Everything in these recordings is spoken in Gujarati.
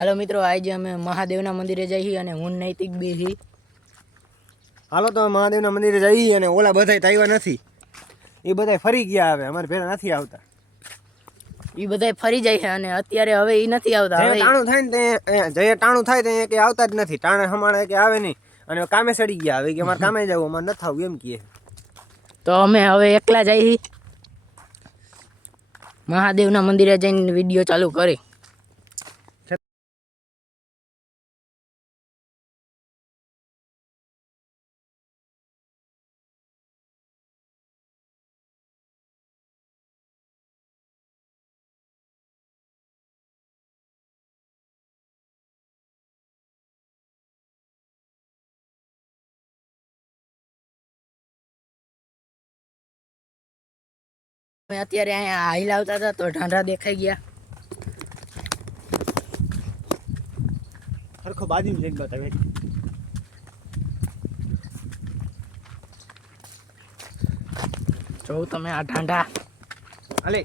હાલો મિત્રો, આજે અમે મહાદેવના મંદિરે જઈએ અને હું નૈતિક બેહી. હાલો તો મહાદેવના મંદિરે જઈએ અને ઓલા બધાય આવ્યા નથી, એ બધાય ફરી ગયા. હવે અમારે ભેગા નથી આવતા. એ બધાય ફરી જાય છે અને અત્યારે હવે એ નથી આવતા. જે ટાણું થાય ને તે જે ટાણું થાય તે કે આવતા જ નથી. ટાણે હમાણે કે આવે નહીં અને કામે સડી ગયા. હવે કે અમારે કામે જવું, અમારે નથી થવું એમ કહે. તો અમે હવે એકલા જઈએ મહાદેવના મંદિરે જઈને વિડીયો ચાલુ કરી. અત્યારે અહીંયા હાઈલ આવતા હતા તો ઢાંઢરા દેખાઈ ગયા. સરખો બાજુ લઈને બતાવે. જો તમે આ ઢાંઢા હાલે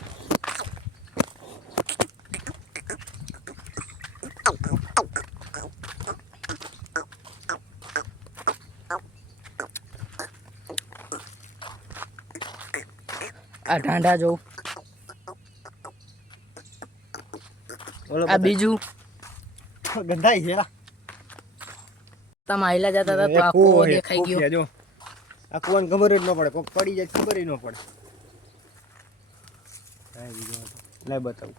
આ ઢાંઢા જોઉં. આ બીજું ગંધાઈ છે. તમે હાઈલા જતા હતા તો આ કૂવો દેખાઈ ગયો. જો આ કૂવાને ખબર જ ન પડે, કોક પડી જાય ખબર ન પડે. લે બતાવું.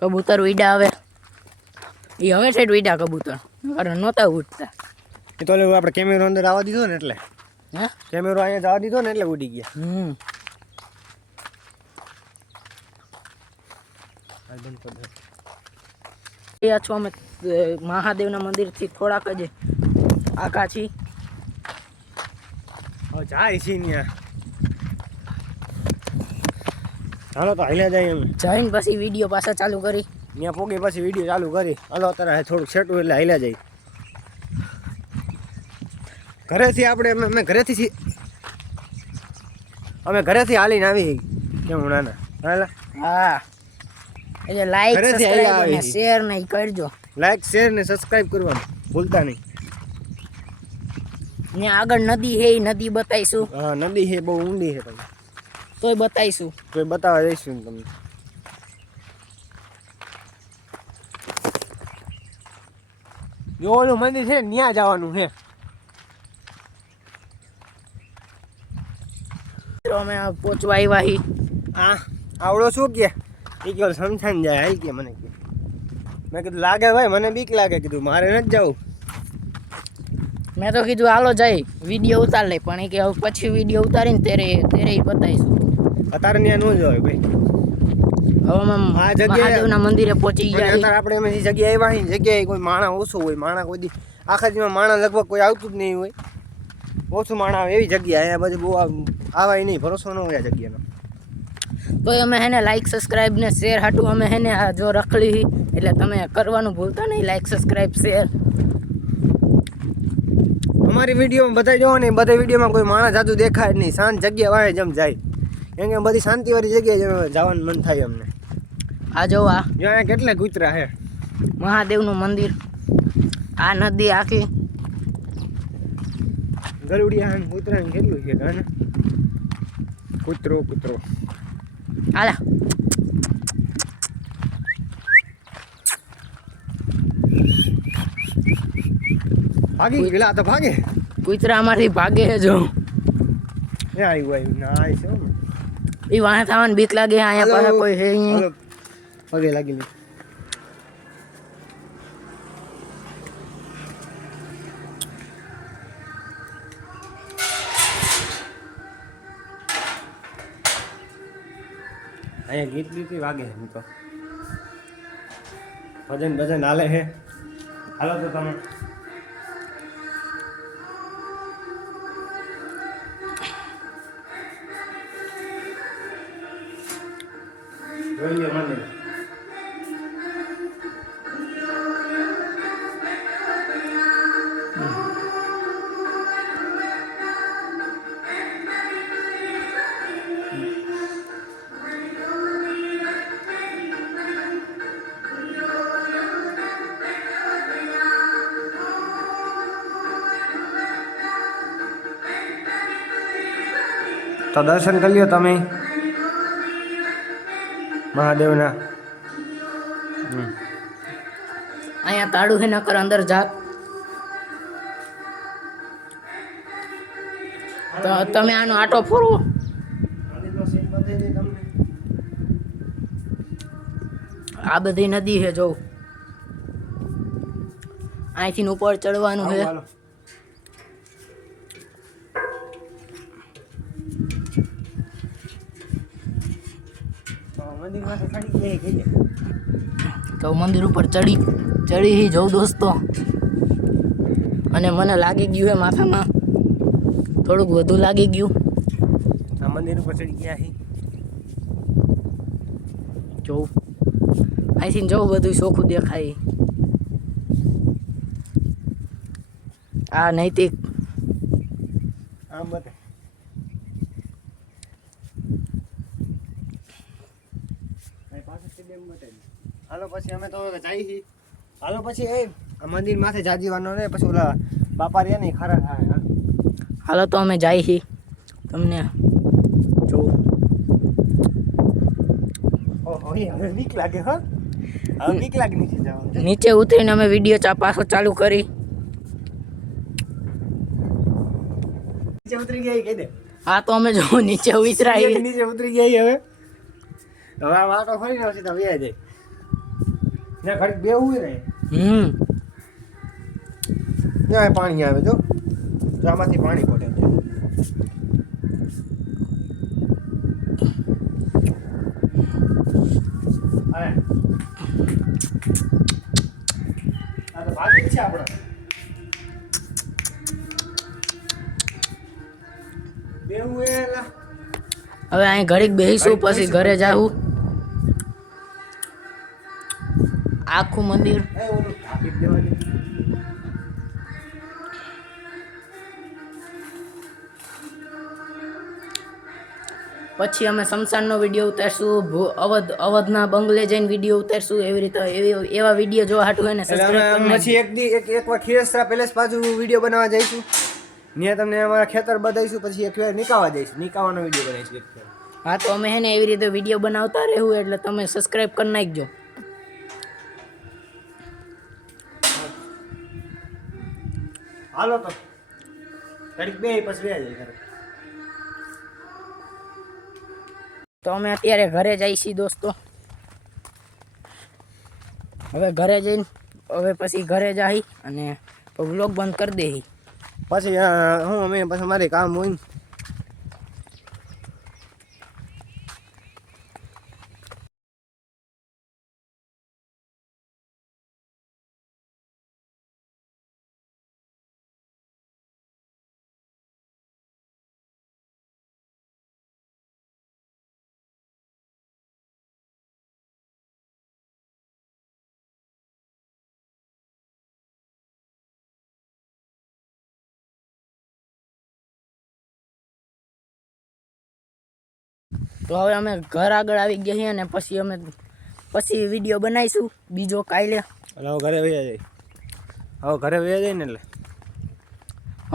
કબૂતર ઉડ્યા. હવે એ હવે છે ઉડ્યા કબૂતર, અરે નહોતા ઉડતા. એ તો આપણે કેમેરો અંદર આવવા દીધો ને એટલે, હા કેમેરો અહીંયા જવા દીધો ને એટલે ઉડી ગયા. છો અમે મહાદેવના મંદિરથી થોડાક જ આગા છીએ. જાય છે ત્યાં. હાલો તો હાલ્યા જાય. અમે જઈને પછી વિડીયો પાછા ચાલુ કરી. ત્યાં પોગે પછી વિડીયો ચાલુ કરી. હાલો અત્યારે થોડુંક સેટું એટલે હાલ્યા જાય. ઘરેથી આપણે અમે ઘરેથી હાલીને આવી કેમ નાના હાલા. હા એટલે લાઈક સબસ્ક્રાઇબ અને શેર નહીં કરજો. લાઈક શેર ને સબસ્ક્રાઇબ કરવાનું ભૂલતા નહીં. ત્યાં આગળ નદી છે, એ નદી બતાવીશું. હા નદી છે, બહુ ઊંડી છે. તમે તોય બતાવીશું, તોય બતાવવા જઈશું ને તમને. જો ઓલું મંદિર છે ને ત્યાં જવાનું છે. અમે પહોંચવા આવ્યા હી. આવડો શું કે એ કે સમસાન જાય હાલ કે મને કે. મેં કીધું લાગે ભાઈ, મને બીક લાગે. કીધું મારે નથી જવું. મેં તો કીધું હાલો જાય વિડીયો ઉતાર લે, પણ એ કે હવે પછી વિડીયો ઉતારીને તેરે બતાવીશું. અત્યારે ત્યાં ન જવાય ભાઈ. હવે અમે આ જગ્યાએ મહાદેવના મંદિરે પહોંચી ગયા. અત્યારે આપણે એમ જે જગ્યાએ આવ્યા હોય જગ્યાએ કોઈ માણસ ઓછો હોય. માણસ કોઈ દી આખા જીમાં માણસ લગભગ કોઈ આવતું જ નહીં હોય. ઓછું માણસ આવે એવી જગ્યા. અહીંયા બધું બહુ આવાય નહીં, ભરોસો ન હોય આ જગ્યાનો. તો અમે હેને લાઈક સબસ્ક્રાઇબ ને શેર હાટું અમે હેને જો રખડી, એટલે તમે કરવાનું ભૂલતા નહીં. Like subscribe share. અમારી વિડીયોમાં બધા જોવો ને, બધા વિડીયોમાં કોઈ માણસ જાજુ દેખાય નહીં. શાંત જગ્યા વાળે જેમ જાય, કેમ કે બધી શાંતિવાળી જગ્યાએ જવાનું મન થાય અમને. આ જો આ અહીંયા કેટલા કૂતરા છે. મહાદેવનું મંદિર, આ નદી આખી ગરુડિયા કૂતરા કેટલું છે ગાને. કૂતરો હાલા ભાગી ગયેલા તો ભાગે. કૂતરા અમારથી ભાગે છે. જો એ આવ્યું ના છે એ વાહ થવાની બીક લાગે. અહીંયા પાસે કોઈ છે અહીંયા. પગે લાગી લે. અહીંયા ગીત વાગે છે. તો ભજન હાલે છે. હાલો તો તમે જોઈ લો મંદિર. તો દર્શન કરી લ્યો તમે મહાદેવના. અહીંયા તાળું હે નકર અંદર જાત. તો તમે આનો આટો ફોરવો. આ બધી નદી છે જો. અહીંથી ઉપર ચડવાનું છે. તો મંદિર ઉપર ચડી જવું દોસ્તો. અને મને લાગી ગયું છે માથામાં થોડુંક વધુ લાગી ગયું. આ મંદિર ઉપર ચડી ગયા છે. જોઉં અહીંથી જવું બધું ચોખ્ખું દેખાય. આ નૈતિક આમ બતા. હાલો પછી અમે તો જઈ છીએ. હાલો પછી એ મંદિર માથે જાજીવાનો ને પછી ઓલા બાપા રહ્યા ને ખરા થાય. હાલો તો અમે જાય છીએ. તમને જોઉં. ઓહો હવે બીક લાગે. હા હવે બીક લાગે નીચે જવાનું. નીચે ઉતરીને અમે વિડીયો પાછો ચાલુ કરી. નીચે ઉતરી ગયા કહી દે. હા તો અમે જો નીચે ઉતરાઈ. નીચે ઉતરી ગયા હવે. હવે આ વાટો ફરી ને પછી તો વ્યા જાય ને ઘડી બેવું ને. ત્યાં પાણી આવે જો. આમાંથી પાણી પડે છે. આ તો ભાગ છે આપણો. બેવું એલા. હવે અહીં ઘડીક બેસીશું પછી ઘરે જાવું. આખું મંદિર પછી અમે શમશાનનો વિડીયો ઉતારશું. અવધના બંગલે જઈને વિડીયો ઉતારશું. એવી રીતે એવા વિડીયો જોવા હાટું હોય ને સબસ્ક્રાઇબ કરી પછી એક વાર ખીરસરા પેલેસ પાછું વિડીયો બનાવવા જઈશું. ત્યાં તમને અમારા ખેતર બતાવીશું. પછી એક વાર નિકાવા જઈશું. નિકાવાનો વિડીયો બનાવીશું એક વાર. હા તો અમે હે ને એવી રીતે વિડીયો બનાવતા રહેવું એટલે તમે સબસ્ક્રાઇબ કરી નાખજો. હાલો તો ઘડીક બે પછી વ્યા જાય ઘરે. તો અમે અત્યારે ઘરે જઈએ છીએ દોસ્તો. હવે ઘરે જઈને હવે પછી ઘરે જઈ અને વ્લોગ બંધ કરી દઈએ. પછી હું અમે પછી મારે કામ હોય ને. તો હવે અમે ઘર આગળ આવી ગયા છીએ અને પછી વિડીયો બનાવીશું બીજો કાલે. હવે ઘરે વયા જાય. હવે ઘરે વયા જાય ને એટલે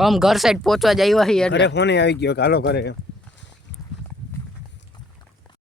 આમ ઘર સાઈડ પહોંચવા જ આવ્યા છીએ. ઘરે ફોન આવી ગયો હાલો ઘરે.